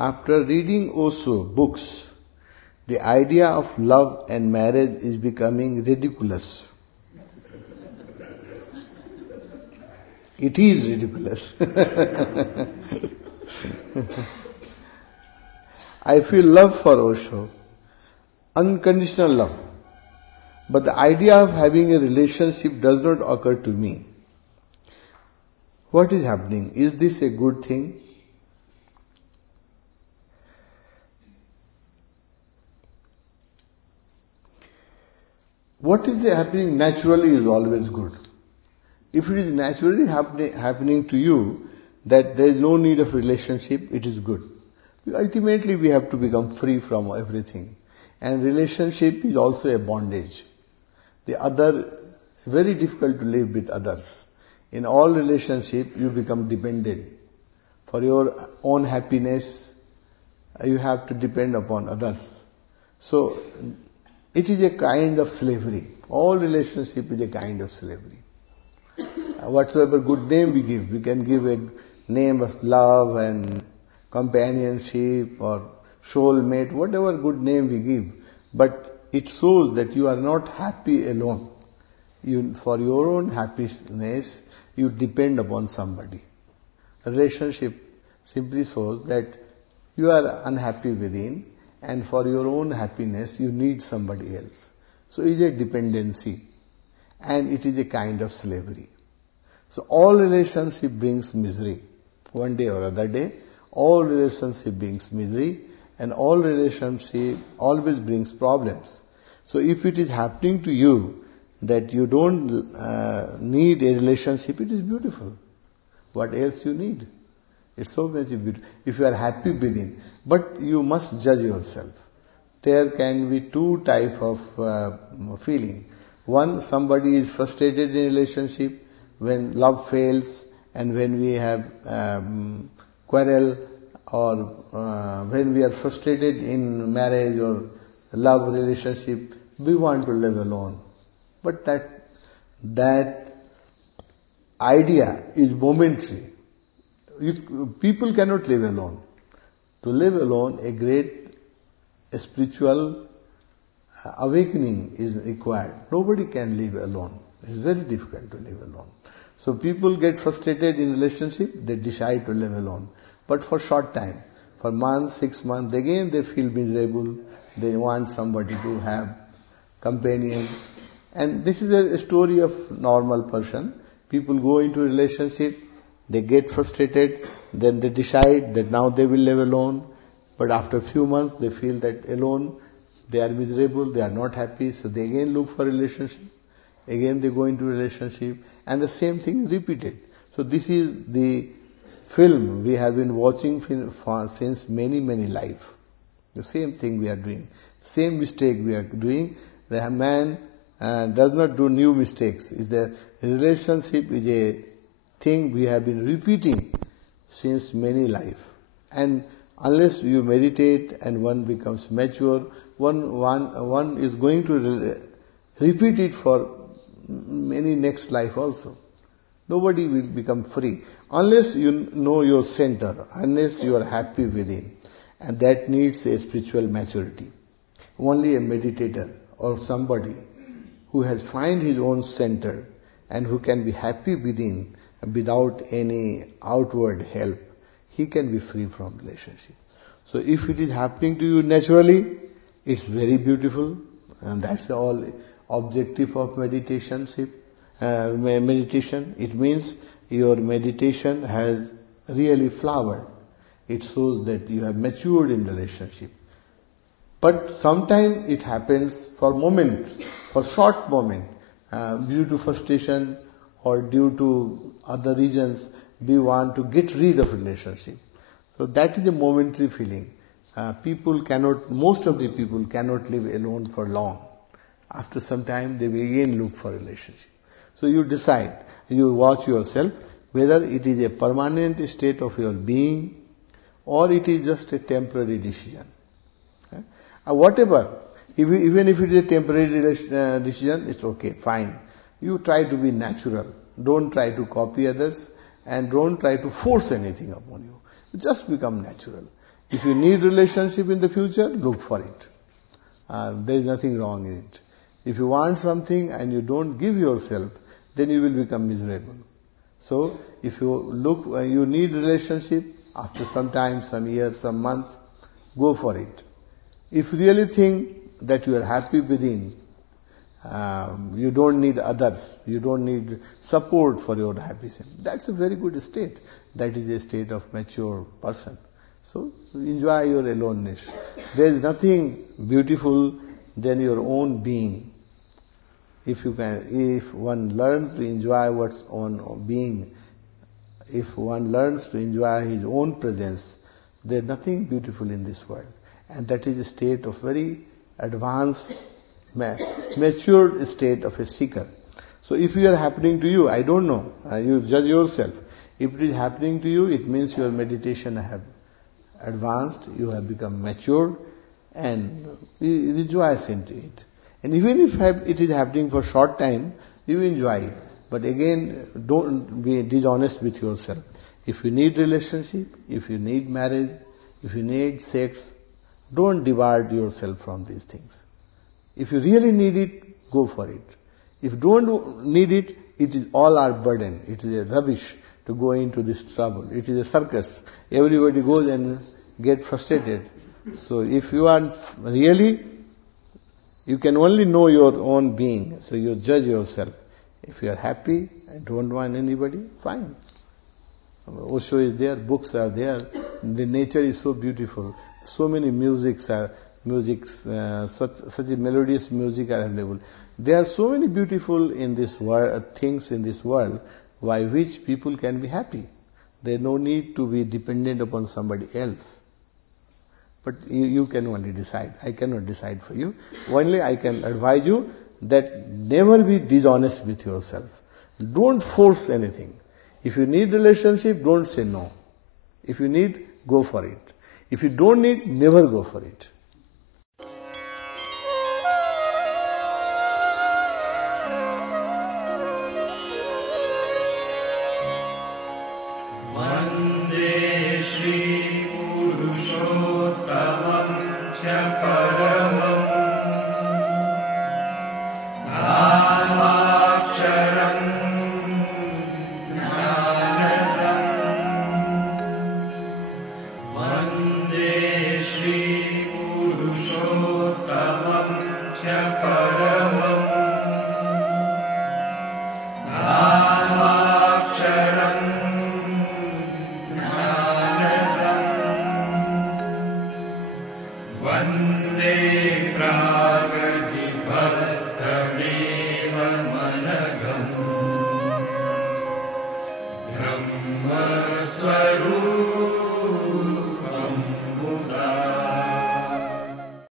After reading Osho books, the idea of love and marriage is becoming ridiculous. It is ridiculous. I feel love for Osho, unconditional love. But the idea of having a relationship does not occur to me. What is happening? Is this a good thing? What is happening naturally is always good. If it is naturally happening to you, that there is no need of relationship, it is good. Ultimately, we have to become free from everything. And relationship is also a bondage. The other, very difficult to live with others. In all relationship, you become dependent. For your own happiness, you have to depend upon others. So, it is a kind of slavery. All relationship is a kind of slavery. Whatsoever good name we can give a name of love and companionship or soulmate, whatever good name we give. But it shows that you are not happy alone. For your own happiness, you depend upon somebody. A relationship simply shows that you are unhappy within, and for your own happiness, you need somebody else. So it is a dependency, and it is a kind of slavery. So all relationship brings misery. One day or other day, all relationship brings misery, and all relationship always brings problems. So if it is happening to you that you don't need a relationship, it is beautiful. What else you need? It's so much beautiful. If you are happy within, but you must judge yourself. There can be two types of feeling. One, somebody is frustrated in relationship when love fails, and when we have quarrel, or when we are frustrated in marriage or love relationship, we want to live alone. But that idea is momentary. People cannot live alone. To live alone, a great spiritual awakening is required. Nobody can live alone. It's very difficult to live alone. So people get frustrated in relationship, they decide to live alone. But for short time, for months, 6 months, again they feel miserable. They want somebody to have companion. And this is a story of normal person. People go into a relationship, they get frustrated, then they decide that now they will live alone. But after a few months, they feel that alone, they are miserable, they are not happy, so they again look for a relationship. Again they go into a relationship, and the same thing is repeated. So this is the film we have been watching since many life. The same thing we are doing. Same mistake we are doing. The man does not do new mistakes. The relationship is a thing we have been repeating since many life. And unless you meditate and one becomes mature, one is going to repeat it for many next life also. Nobody will become free unless you know your center, unless you are happy within. And that needs a spiritual maturity. Only a meditator or somebody who has found his own center and who can be happy within without any outward help, he can be free from relationship. So if it is happening to you naturally, it's very beautiful, and that's the all objective of meditation. It means your meditation has really flowered. It shows that you have matured in relationship. But sometimes it happens for moments, for short moment, due to frustration or due to other reasons, we want to get rid of relationship. So that is a momentary feeling. Most of the people cannot live alone for long. After some time, they will again look for relationship. So you decide, you watch yourself, whether it is a permanent state of your being or it is just a temporary decision. Whatever, even if it is a temporary decision, it's okay, fine. You try to be natural. Don't try to copy others and don't try to force anything upon you. Just become natural. If you need relationship in the future, look for it. There is nothing wrong in it. If you want something and you don't give yourself, then you will become miserable. So, if you need relationship, after some time, some years, some months, go for it. If you really think that you are happy within, you don't need others, you don't need support for your happiness, that's a very good state. That is a state of mature person. So, enjoy your aloneness. There is nothing beautiful than your own being. If one learns to enjoy one's own being, if one learns to enjoy his own presence, there is nothing beautiful in this world. And that is a state of very advanced, matured state of a seeker. So if it is happening to you, I don't know, you judge yourself. If it is happening to you, it means your meditation have advanced, you have become matured, and you rejoice into it. And even if it is happening for short time, you enjoy it. But again, don't be dishonest with yourself. If you need relationship, if you need marriage, if you need sex, don't divert yourself from these things. If you really need it, go for it. If you don't need it, it is all our burden. It is a rubbish to go into this trouble. It is a circus. Everybody goes and get frustrated. So if you are really, you can only know your own being. So you judge yourself. If you are happy and don't want anybody, fine. Osho is there, books are there, the nature is so beautiful. So many such a melodious music are available. There are so many beautiful in this world, things in this world by which people can be happy. There is no need to be dependent upon somebody else. But you can only decide. I cannot decide for you. Only I can advise you that never be dishonest with yourself. Don't force anything. If you need relationship, don't say no. If you need, go for it. If you don't need, never go for it. Vande Shri Purushottamam Cha Paramam Dharmaksharam Jnanadam Vande Shri Purushottamam Cha Paramam Dharmaksharam Vande Pragajibhattameva Managam Brahma Swarup